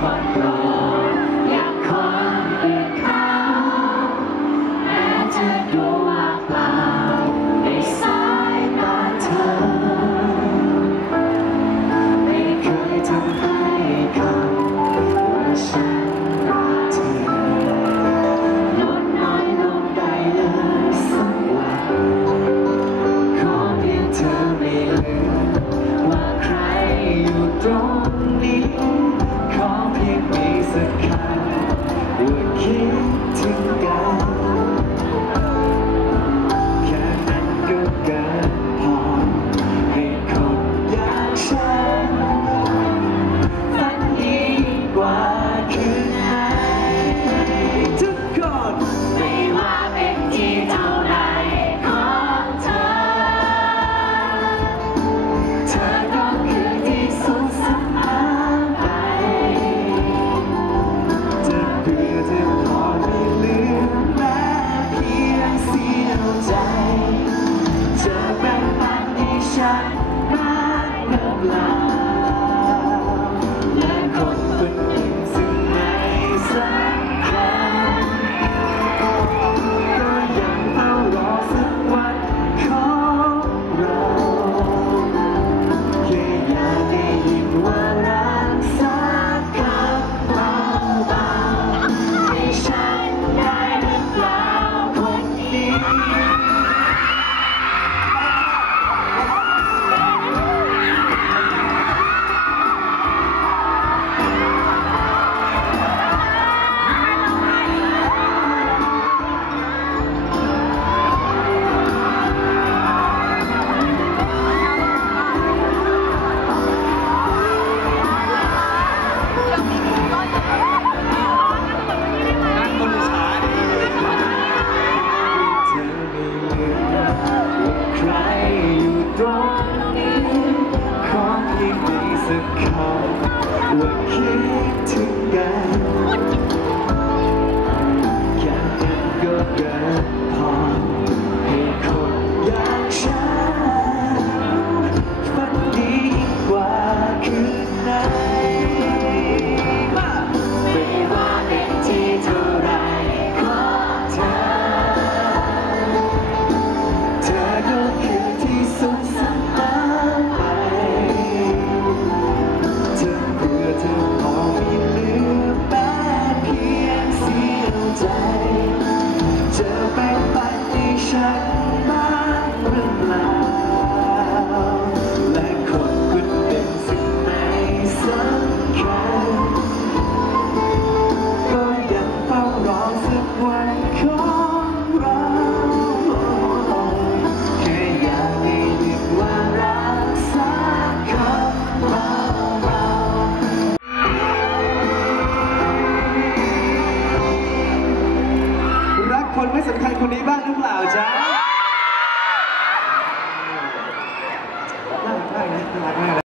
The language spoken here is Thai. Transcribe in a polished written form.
คนโปรดอย่างคนอื่นเขาแม้จะดูว่างเปล่าในสายตาเธอไม่เคยทำให้คำว่าฉันรักเธอลดน้อยลงได้เลยสักวันขอเพียงเธอไม่ลืมว่าใครอยู่ตรงนี้ขอเพียงมีสักคำว่าคิดถึงกันแค่นั้นก็เกินพอให้คนอย่างฉันฝันดีกว่าคืนไหนทุกคนไม่ว่าเป็นที่เท่าไรของเธอเธอก็คือที่สุดเสมอไปจะเพื่อเธอขอไม่ลืมแม้เพียงเสี้ยวใจจะแบ่งปันให้ฉันมากหรือเปล่าและคนคนหนึ่งซึ่งไม่สำคัญก็ยังเฝ้ารอสักวันของเราแค่อยากได้ยินว่ารักสักคำเบาๆให้ฉันได้หรือเปล่าคนนี้ เธอไม่ลืมว่าใครอยู่ตรงนี้ขอเพียงมีสักคำว่าคิดถึงกันแค่นั้นก็เกินพอให้คนอย่างฉันฝันดีกว่าคืนไหนไม่ว่าเป็นที่เท่าไรของเธอเธอก็คือที่สุดเสมอไปจะเพื่อเธอขอไม่ลืมแม้เพียงเสี้ยวใจจะแบ่งปันให้ฉันบ้างหรือเปล่าและคนคนหนึ่งซึ่งไม่สำคัญก็ยังเฝ้ารอสักวันของเราแค่อยากได้ยินว่ารักสักคำเบาๆรักคนไม่สำคัญคนนี้บ้าง